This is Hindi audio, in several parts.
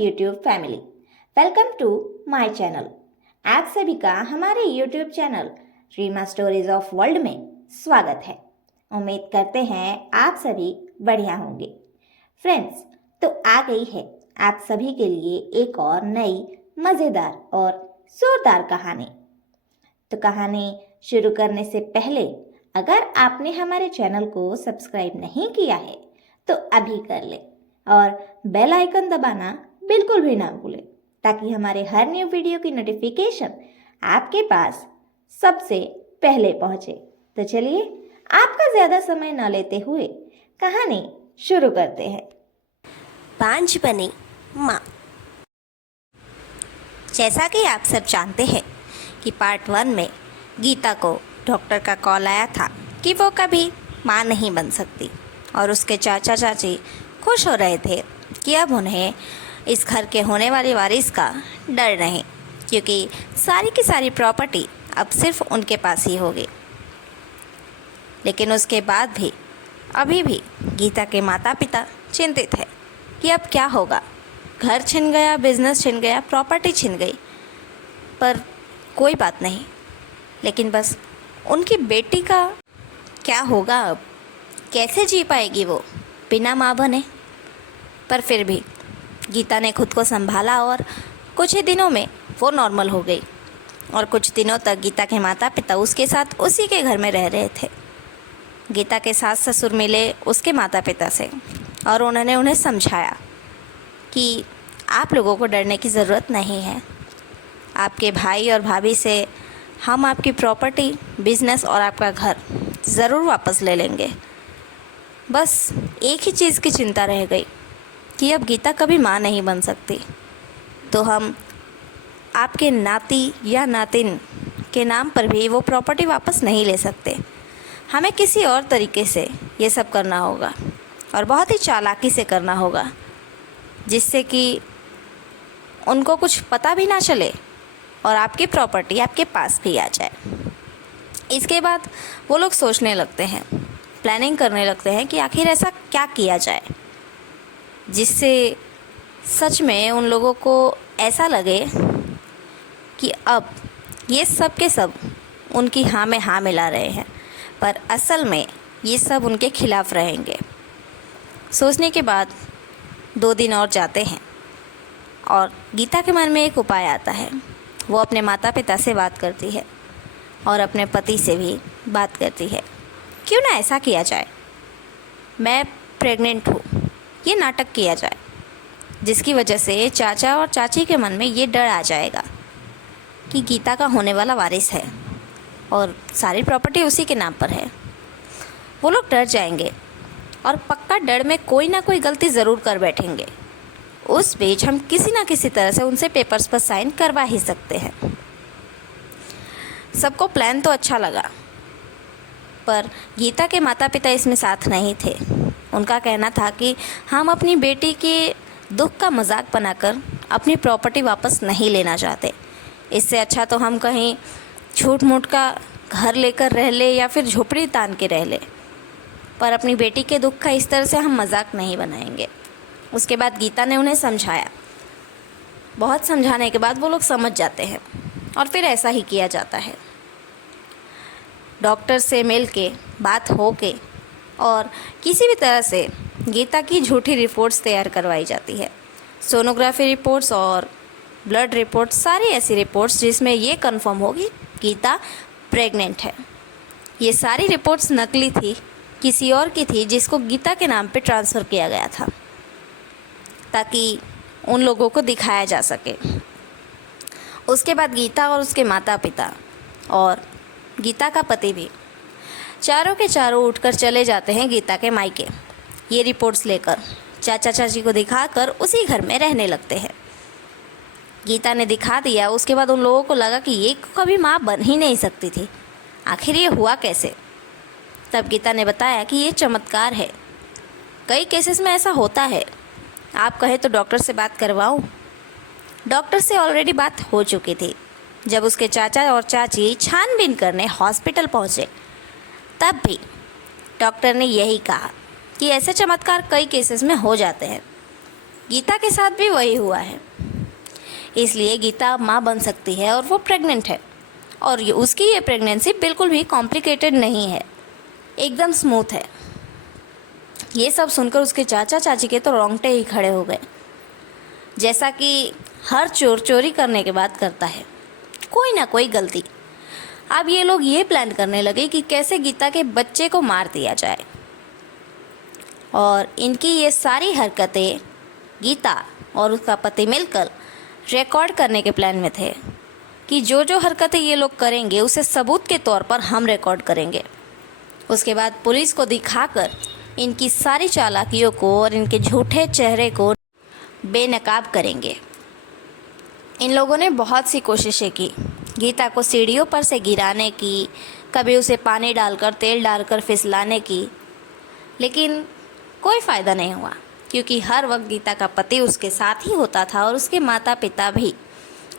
YouTube family, welcome to my channel. आप सभी का हमारे YouTube channel Reema stories of world में स्वागत है। उम्मीद करते हैं आप सभी बढ़िया होंगे। फ्रेंड्स, तो आ गई है आप सभी के लिए एक और नई मज़ेदार और जोरदार कहानी। तो कहानी शुरू करने से पहले अगर आपने हमारे चैनल को सब्सक्राइब नहीं किया है तो अभी कर ले और बेल आइकन दबाना बिल्कुल भी ना भूलें, ताकि हमारे हर न्यू वीडियो की नोटिफिकेशन आपके पास सबसे पहले पहुंचे। तो चलिए आपका ज़्यादा समय न लेते हुए कहानी शुरू करते हैं। बांझ बनी माँ। जैसा कि आप सब जानते हैं कि पार्ट 1 में गीता को डॉक्टर का कॉल आया था कि वो कभी माँ नहीं बन सकती, और उसके चाचा चाची खुश हो रहे थे कि अब उन्हें इस घर के होने वाले वारिस का डर नहीं, क्योंकि सारी की सारी प्रॉपर्टी अब सिर्फ उनके पास ही होगी। लेकिन उसके बाद भी अभी भी गीता के माता पिता चिंतित है कि अब क्या होगा। घर छिन गया, बिजनेस छिन गया, प्रॉपर्टी छिन गई, पर कोई बात नहीं। लेकिन बस उनकी बेटी का क्या होगा, अब कैसे जी पाएगी वो बिना माँ बने। पर फिर भी गीता ने खुद को संभाला और कुछ ही दिनों में वो नॉर्मल हो गई। और कुछ दिनों तक गीता के माता पिता उसके साथ उसी के घर में रह रहे थे। गीता के सास ससुर मिले उसके माता पिता से और उन्होंने उन्हें समझाया कि आप लोगों को डरने की ज़रूरत नहीं है। आपके भाई और भाभी से हम आपकी प्रॉपर्टी, बिजनेस और आपका घर ज़रूर वापस ले लेंगे। बस एक ही चीज़ की चिंता रह गई कि अब गीता कभी माँ नहीं बन सकती, तो हम आपके नाती या नातिन के नाम पर भी वो प्रॉपर्टी वापस नहीं ले सकते। हमें किसी और तरीके से ये सब करना होगा, और बहुत ही चालाकी से करना होगा, जिससे कि उनको कुछ पता भी ना चले और आपकी प्रॉपर्टी आपके पास भी आ जाए। इसके बाद वो लोग सोचने लगते हैं, प्लानिंग करने लगते हैं कि आखिर ऐसा क्या किया जाए जिससे सच में उन लोगों को ऐसा लगे कि अब ये सब के सब उनकी हाँ में हाँ मिला रहे हैं, पर असल में ये सब उनके खिलाफ रहेंगे। सोचने के बाद 2 दिन और जाते हैं और गीता के मन में एक उपाय आता है। वो अपने माता पिता से बात करती है और अपने पति से भी बात करती है। क्यों ना ऐसा किया जाए, मैं प्रेग्नेंट हूँ, ये नाटक किया जाए, जिसकी वजह से चाचा और चाची के मन में ये डर आ जाएगा कि गीता का होने वाला वारिस है और सारी प्रॉपर्टी उसी के नाम पर है। वो लोग डर जाएंगे और पक्का डर में कोई ना कोई गलती ज़रूर कर बैठेंगे। उस बीच हम किसी ना किसी तरह से उनसे पेपर्स पर साइन करवा ही सकते हैं। सबको प्लान तो अच्छा लगा, पर गीता के माता पिता इसमें साथ नहीं थे। उनका कहना था कि हम अपनी बेटी के दुख का मजाक बनाकर अपनी प्रॉपर्टी वापस नहीं लेना चाहते। इससे अच्छा तो हम कहीं झूठ मूठ का घर लेकर रह ले या फिर झोपड़ी तान के रह ले, पर अपनी बेटी के दुख का इस तरह से हम मजाक नहीं बनाएंगे। उसके बाद गीता ने उन्हें समझाया। बहुत समझाने के बाद वो लोग समझ जाते हैं और फिर ऐसा ही किया जाता है। डॉक्टर से मिल के बात हो के और किसी भी तरह से गीता की झूठी रिपोर्ट्स तैयार करवाई जाती है। सोनोग्राफी रिपोर्ट्स और ब्लड रिपोर्ट्स, सारी ऐसी रिपोर्ट्स जिसमें ये कंफर्म होगी गीता प्रेग्नेंट है। ये सारी रिपोर्ट्स नकली थी, किसी और की थी, जिसको गीता के नाम पे ट्रांसफ़र किया गया था ताकि उन लोगों को दिखाया जा सके। उसके बाद गीता और उसके माता पिता और गीता का पति भी चारों के चारों उठकर चले जाते हैं गीता के मायके। ये रिपोर्ट्स लेकर चाचा चाची को दिखाकर उसी घर में रहने लगते हैं। गीता ने दिखा दिया। उसके बाद उन लोगों को लगा कि ये कभी माँ बन ही नहीं सकती थी, आखिर ये हुआ कैसे। तब गीता ने बताया कि ये चमत्कार है, कई केसेस में ऐसा होता है, आप कहे तो डॉक्टर से बात करवाऊँ। डॉक्टर से ऑलरेडी बात हो चुकी थी। जब उसके चाचा और चाची छानबीन करने हॉस्पिटल पहुँचे, तब भी डॉक्टर ने यही कहा कि ऐसे चमत्कार कई केसेस में हो जाते हैं, गीता के साथ भी वही हुआ है। इसलिए गीता अब माँ बन सकती है और वो प्रेग्नेंट है, और उसकी ये प्रेगनेंसी बिल्कुल भी कॉम्प्लिकेटेड नहीं है, एकदम स्मूथ है। ये सब सुनकर उसके चाचा चाची के तो रोंगटे ही खड़े हो गए। जैसा कि हर चोर चोरी करने के बाद करता है, कोई ना कोई गलती। अब ये लोग ये प्लान करने लगे कि कैसे गीता के बच्चे को मार दिया जाए। और इनकी ये सारी हरकतें गीता और उसका पति मिलकर रिकॉर्ड करने के प्लान में थे कि जो जो हरकतें ये लोग करेंगे उसे सबूत के तौर पर हम रिकॉर्ड करेंगे। उसके बाद पुलिस को दिखाकर इनकी सारी चालाकियों को और इनके झूठे चेहरे को बेनकाब करेंगे। इन लोगों ने बहुत सी कोशिशें की, गीता को सीढ़ियों पर से गिराने की, कभी उसे पानी डालकर तेल डालकर फिसलाने की, लेकिन कोई फ़ायदा नहीं हुआ, क्योंकि हर वक्त गीता का पति उसके साथ ही होता था और उसके माता पिता भी।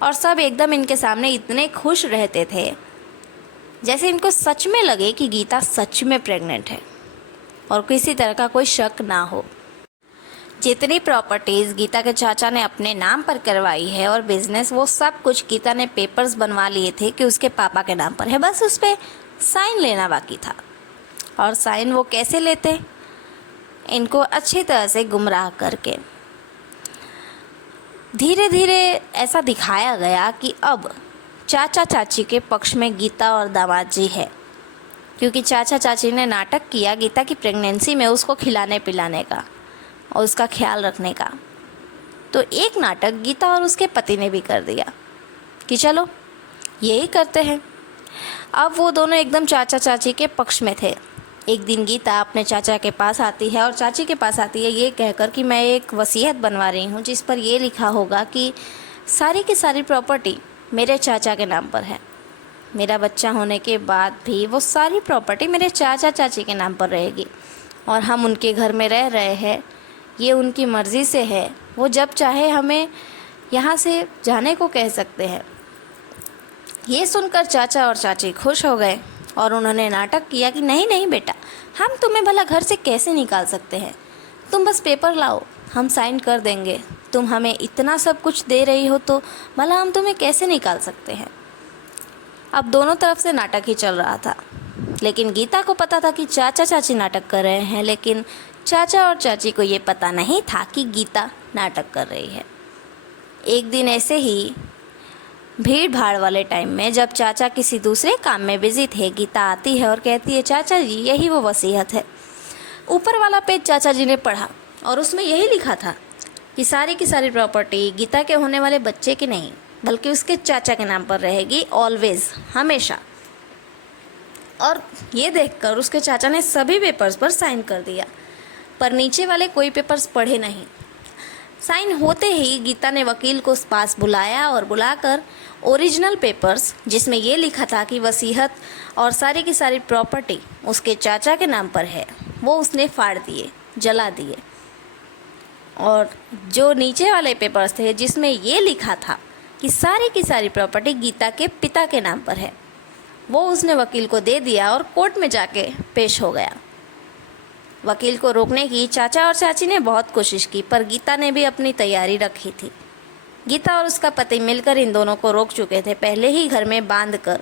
और सब एकदम इनके सामने इतने खुश रहते थे जैसे इनको सच में लगे कि गीता सच में प्रेग्नेंट है और किसी तरह का कोई शक ना हो। जितनी प्रॉपर्टीज़ गीता के चाचा ने अपने नाम पर करवाई है और बिज़नेस, वो सब कुछ गीता ने पेपर्स बनवा लिए थे कि उसके पापा के नाम पर है, बस उस पर साइन लेना बाकी था। और साइन वो कैसे लेते, इनको अच्छी तरह से गुमराह करके। धीरे धीरे ऐसा दिखाया गया कि अब चाचा चाची के पक्ष में गीता और दामाद जी है, क्योंकि चाचा चाची ने नाटक किया गीता की प्रेगनेंसी में उसको खिलाने पिलाने का और उसका ख्याल रखने का। तो एक नाटक गीता और उसके पति ने भी कर दिया कि चलो यही करते हैं। अब वो दोनों एकदम चाचा चाची के पक्ष में थे। एक दिन गीता अपने चाचा के पास आती है और चाची के पास आती है ये कहकर कि मैं एक वसीयत बनवा रही हूँ जिस पर ये लिखा होगा कि सारी की सारी प्रॉपर्टी मेरे चाचा के नाम पर है। मेरा बच्चा होने के बाद भी वो सारी प्रॉपर्टी मेरे चाचा चाची के नाम पर रहेगी और हम उनके घर में रह रहे हैं, ये उनकी मर्ज़ी से है। वो जब चाहे हमें यहाँ से जाने को कह सकते हैं। ये सुनकर चाचा और चाची खुश हो गए और उन्होंने नाटक किया कि नहीं नहीं बेटा, हम तुम्हें भला घर से कैसे निकाल सकते हैं, तुम बस पेपर लाओ, हम साइन कर देंगे। तुम हमें इतना सब कुछ दे रही हो तो भला हम तुम्हें कैसे निकाल सकते हैं। अब दोनों तरफ से नाटक ही चल रहा था, लेकिन गीता को पता था कि चाचा चाची नाटक कर रहे हैं, लेकिन चाचा और चाची को ये पता नहीं था कि गीता नाटक कर रही है। एक दिन ऐसे ही भीड़ भाड़ वाले टाइम में जब चाचा किसी दूसरे काम में बिजी थे, गीता आती है और कहती है चाचा जी यही वो वसीयत है। ऊपर वाला पेज चाचा जी ने पढ़ा और उसमें यही लिखा था कि सारी की सारी प्रॉपर्टी गीता के होने वाले बच्चे की नहीं बल्कि उसके चाचा के नाम पर रहेगी, ऑलवेज, हमेशा। और ये देखकर उसके चाचा ने सभी पेपर्स पर साइन कर दिया, पर नीचे वाले कोई पेपर्स पढ़े नहीं। साइन होते ही गीता ने वकील को पास बुलाया और बुलाकर ओरिजिनल पेपर्स जिसमें ये लिखा था कि वसीयत और सारी की सारी प्रॉपर्टी उसके चाचा के नाम पर है, वो उसने फाड़ दिए, जला दिए। और जो नीचे वाले पेपर्स थे जिसमें ये लिखा था कि सारी की सारी प्रॉपर्टी गीता के पिता के नाम पर है, वो उसने वकील को दे दिया और कोर्ट में जाके पेश हो गया। वकील को रोकने की चाचा और चाची ने बहुत कोशिश की, पर गीता ने भी अपनी तैयारी रखी थी। गीता और उसका पति मिलकर इन दोनों को रोक चुके थे पहले ही घर में बांध कर।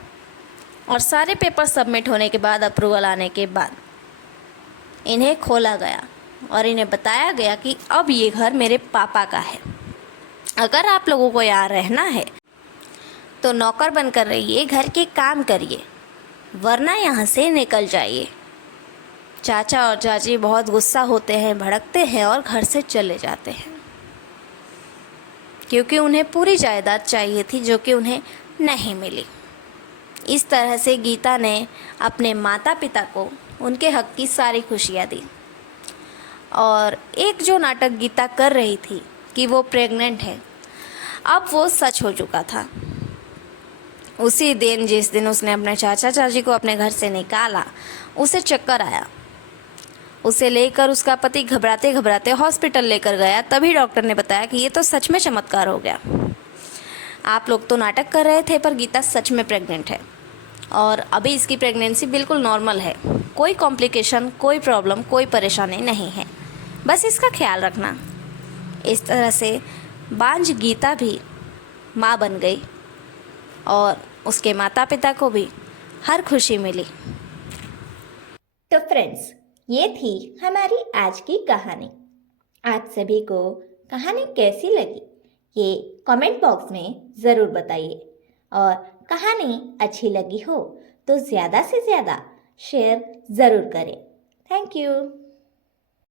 और सारे पेपर सबमिट होने के बाद, अप्रूवल आने के बाद इन्हें खोला गया और इन्हें बताया गया कि अब ये घर मेरे पापा का है। अगर आप लोगों को यहाँ रहना है तो नौकर बनकर रहिए, घर के काम करिए, वरना यहाँ से निकल जाइए। चाचा और चाची बहुत गुस्सा होते हैं, भड़कते हैं और घर से चले जाते हैं, क्योंकि उन्हें पूरी जायदाद चाहिए थी जो कि उन्हें नहीं मिली। इस तरह से गीता ने अपने माता पिता को उनके हक की सारी खुशियाँ दी। और एक जो नाटक गीता कर रही थी कि वो प्रेग्नेंट है, अब वो सच हो चुका था। उसी दिन जिस दिन उसने अपने चाचा चाची को अपने घर से निकाला, उसे चक्कर आया। उसे लेकर उसका पति घबराते घबराते हॉस्पिटल लेकर गया। तभी डॉक्टर ने बताया कि ये तो सच में चमत्कार हो गया, आप लोग तो नाटक कर रहे थे पर गीता सच में प्रेग्नेंट है और अभी इसकी प्रेगनेंसी बिल्कुल नॉर्मल है, कोई कॉम्प्लिकेशन, कोई प्रॉब्लम, कोई परेशानी नहीं है, बस इसका ख्याल रखना। इस तरह से बांझ गीता भी माँ बन गई और उसके माता पिता को भी हर खुशी मिली। तो फ्रेंड्स, ये थी हमारी आज की कहानी। आप सभी को कहानी कैसी लगी ये कमेंट बॉक्स में ज़रूर बताइए, और कहानी अच्छी लगी हो तो ज़्यादा से ज़्यादा शेयर ज़रूर करें। Thank you.